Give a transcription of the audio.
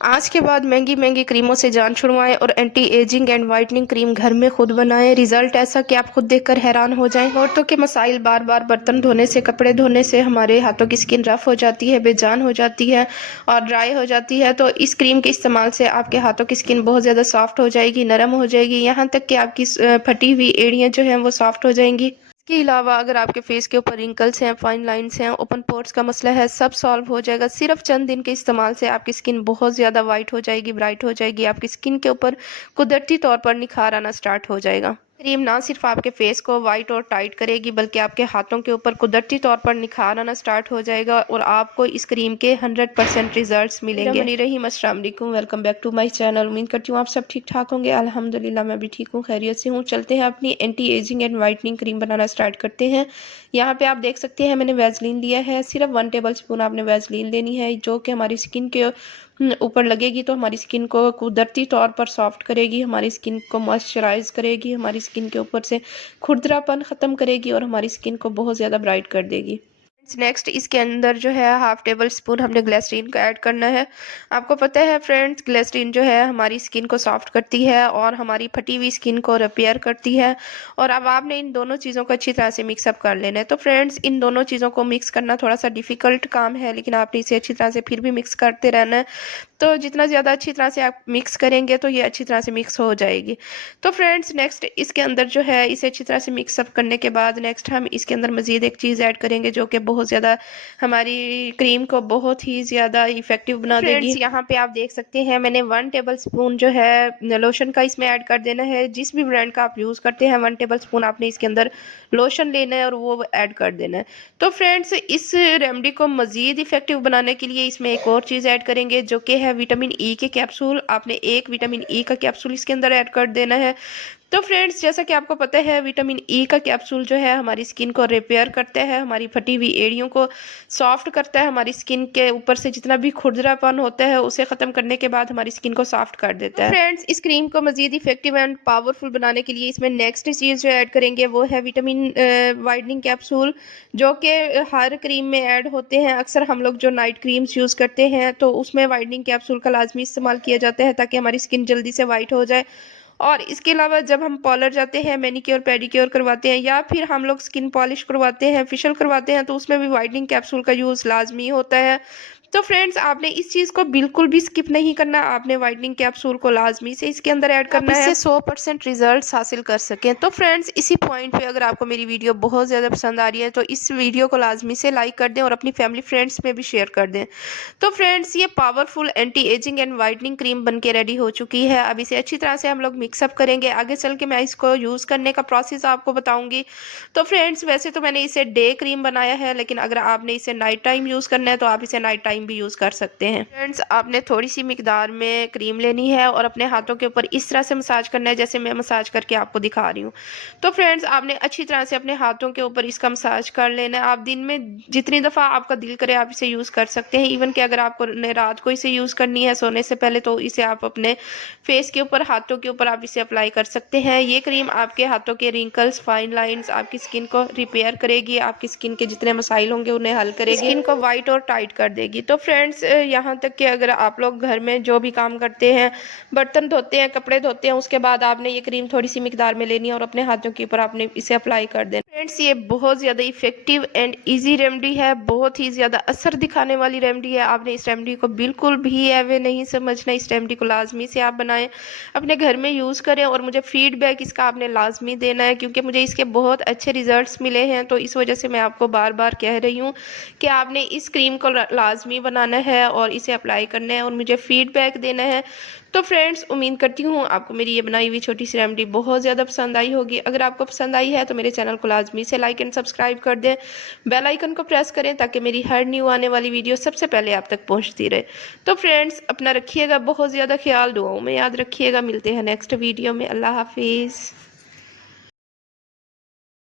आज के बाद महंगी महंगी क्रीमों से जान छुड़वाएं और anti ageing and whitening cream घर में खुद बनाएं। रिजल्ट ऐसा कि आप खुद देखकर हैरान हो जाएं। औरतों के मसाइल बार बार बर्तन धोने से, कपड़े धोने से हमारे हाथों की स्किन रफ हो जाती है, बेजान हो जाती है और ड्राई हो जाती है। तो इस क्रीम के इस्तेमाल से आपके हाथों की स्किन बहुत ज़्यादा सॉफ्ट हो जाएगी, नरम हो जाएगी, यहाँ तक कि आपकी फटी हुई एड़ियाँ जो हैं वो सॉफ्ट हो जाएंगी। इसके अलावा अगर आपके फेस के ऊपर रिंकल्स हैं, फाइन लाइंस हैं, ओपन पोर्स का मसला है, सब सॉल्व हो जाएगा। सिर्फ चंद दिन के इस्तेमाल से आपकी स्किन बहुत ज़्यादा वाइट हो जाएगी, ब्राइट हो जाएगी। आपकी स्किन के ऊपर कुदरती तौर पर निखार आना स्टार्ट हो जाएगा। क्रीम ना सिर्फ आपके फेस को वाइट और टाइट करेगी बल्कि आपके हाथों के ऊपर कुदरती तौर पर निखार आना स्टार्ट हो जाएगा और आपको इस क्रीम के 100% रिजल्ट्स मिलेंगे। अस्सलाम वालेकुम, welcome back to my channel. उम्मीद करती हूँ आप सब ठीक ठाक होंगे। अल्हम्दुलिल्लाह मैं भी ठीक हूँ, खैरियत से हूँ। चलते हैं अपनी anti ageing and whitening cream banana start करते हैं। यहाँ पे आप देख सकते हैं मैंने वैसलीन लिया है। सिर्फ 1 टेबल स्पून आपने वैसलीन लेनी है, जो कि हमारी स्किन के ऊपर लगेगी तो हमारी स्किन को कुदरती तौर पर सॉफ्ट करेगी, हमारी स्किन को मॉइस्चराइज करेगी, हमारी स्किन के ऊपर से खुरदरापन ख़त्म करेगी और हमारी स्किन को बहुत ज़्यादा ब्राइट कर देगी। नेक्स्ट इसके अंदर जो है 1/2 टेबल स्पून हमने ग्लिसरीन का ऐड करना है। आपको पता है फ्रेंड्स, ग्लिसरीन जो है हमारी स्किन को सॉफ्ट करती है और हमारी फटी हुई स्किन को रिपेयर करती है। और अब आपने इन दोनों चीज़ों को अच्छी तरह से मिक्सअप कर लेना है। तो फ्रेंड्स, इन दोनों चीज़ों को मिक्स करना थोड़ा सा डिफ़िकल्ट काम है, लेकिन आपने इसे अच्छी तरह से फिर भी मिक्स करते रहना है। तो जितना ज़्यादा अच्छी तरह से आप मिक्स करेंगे तो ये अच्छी तरह से मिक्स हो जाएगी। तो फ्रेंड्स, नेक्स्ट इसके अंदर जो है इसे अच्छी तरह से मिक्सअप करने के बाद नेक्स्ट हम इसके अंदर मज़ीद एक चीज़ ऐड करेंगे जो कि बहुत ज़्यादा हमारी क्रीम को बहुत ही ज़्यादा इफेक्टिव बना देगी। फ्रेंड्स, यहाँ पे आप देख सकते हैं मैंने 1 टेबल स्पून जो है लोशन का इसमें ऐड कर देना है। जिस भी ब्रांड का आप यूज़ करते हैं 1 टेबल स्पून आपने इसके अंदर लोशन लेना है और वो ऐड कर देना है। तो फ्रेंड्स, इस रेमेडी को मज़ीद इफेक्टिव बनाने के लिए इसमें एक और चीज़ ऐड करेंगे जो कि है विटामिन ई के कैप्सूल। आपने एक विटामिन ई का कैप्सूल इसके अंदर ऐड कर देना है। तो फ्रेंड्स, जैसा कि आपको पता है विटामिन ई का कैप्सूल जो है हमारी स्किन को रिपेयर करता है, हमारी फटी हुई एड़ियों को सॉफ्ट करता है, हमारी स्किन के ऊपर से जितना भी खुरदरापन होता है उसे ख़त्म करने के बाद हमारी स्किन को सॉफ्ट कर देता है। फ्रेंड्स, इस क्रीम को मज़ीद इफेक्टिव एंड पावरफुल बनाने के लिए इसमें नेक्स्ट चीज़ जो ऐड करेंगे वो है विटामिन वाइटनिंग कैप्सूल, जो कि हर क्रीम में ऐड होते हैं। अक्सर हम लोग जो नाइट क्रीम्स यूज़ करते हैं तो उसमें वाइटनिंग कैप्सूल का लाजमी इस्तेमाल किया जाता है ताकि हमारी स्किन जल्दी से वाइट हो जाए। और इसके अलावा जब हम पार्लर जाते हैं, मैनीक्योर पेडिक्योर करवाते हैं या फिर हम लोग स्किन पॉलिश करवाते हैं, फेशियल करवाते हैं, तो उसमें भी वाइटनिंग कैप्सूल का यूज़ लाजमी होता है। तो फ्रेंड्स, आपने इस चीज़ को बिल्कुल भी स्किप नहीं करना। आपने वाइटनिंग कैप्सूल को लाजमी से इसके अंदर ऐड करना है, इससे 100% रिजल्ट्स हासिल कर सकें। तो फ्रेंड्स, इसी पॉइंट पे अगर आपको मेरी वीडियो बहुत ज़्यादा पसंद आ रही है तो इस वीडियो को लाजमी से लाइक कर दें और अपनी फैमिली फ्रेंड्स में भी शेयर कर दें। तो फ्रेंड्स, ये powerful anti ageing and whitening cream बन के रेडी हो चुकी है। अब इसे अच्छी तरह से हम लोग मिक्सअप करेंगे। आगे चल के मैं इसको यूज़ करने का प्रोसेस आपको बताऊंगी। तो फ्रेंड्स, वैसे तो मैंने इसे डे क्रीम बनाया है, लेकिन अगर आपने इसे नाइट टाइम यूज़ करना है तो आप इसे नाइट टाइम भी यूज़ कर सकते हैं। फ्रेंड्स, आपने थोड़ी सी मिकदार में क्रीम लेनी है और अपने हाथों के ऊपर इस तरह से मसाज करना है जैसे मैं मसाज करके आपको दिखा रही हूँ। तो फ्रेंड्स, आपने अच्छी तरह से अपने हाथों के ऊपर इसका मसाज कर लेना है। आप दिन में जितनी दफ़ा आपका दिल करे आप इसे यूज़ कर सकते हैं। इवन कि अगर आपको रात को इसे यूज़ करनी है सोने से पहले तो इसे आप अपने फेस के ऊपर, हाथों के ऊपर आप इसे अप्लाई कर सकते हैं। ये क्रीम आपके हाथों के रिंकल्स, फाइन लाइंस, आपकी स्किन को रिपेयर करेगी, आपकी स्किन के जितने मसाइल होंगे उन्हें हल करेगी, स्किन को वाइट और टाइट कर देगी। तो फ्रेंड्स, यहाँ तक कि अगर आप लोग घर में जो भी काम करते हैं, बर्तन धोते हैं, कपड़े धोते हैं, उसके बाद आपने ये क्रीम थोड़ी सी मिकदार में लेनी है और अपने हाथों के ऊपर आपने इसे अप्लाई कर देना। फ्रेंड्स, ये बहुत ज़्यादा इफेक्टिव एंड ईजी रेमेडी है, बहुत ही ज़्यादा असर दिखाने वाली रेमेडी है। आपने इस रेमेडी को बिल्कुल भी एवे नहीं समझना। इस रेमेडी को लाजमी से आप बनाएं, अपने घर में यूज़ करें और मुझे फीडबैक इसका आपने लाजमी देना है, क्योंकि मुझे इसके बहुत अच्छे रिजल्ट्स मिले हैं। तो इस वजह से मैं आपको बार बार कह रही हूँ कि आपने इस क्रीम को लाजमी बनाना है और इसे अप्लाई करना है और मुझे फीडबैक देना है। तो फ्रेंड्स, उम्मीद करती हूँ आपको मेरी ये बनाई हुई छोटी सी रेमेडी बहुत ज़्यादा पसंद आई होगी। अगर आपको पसंद आई है तो मेरे चैनल को लाजमी से लाइक एंड सब्सक्राइब कर दें, बेल आइकन को प्रेस करें ताकि मेरी हर न्यू आने वाली वीडियो सबसे पहले आप तक पहुँचती रहे। तो फ्रेंड्स, अपना रखिएगा बहुत ज़्यादा ख्याल, दुआओं में याद रखिएगा। मिलते हैं नेक्स्ट वीडियो में। अल्लाह हाफिज़।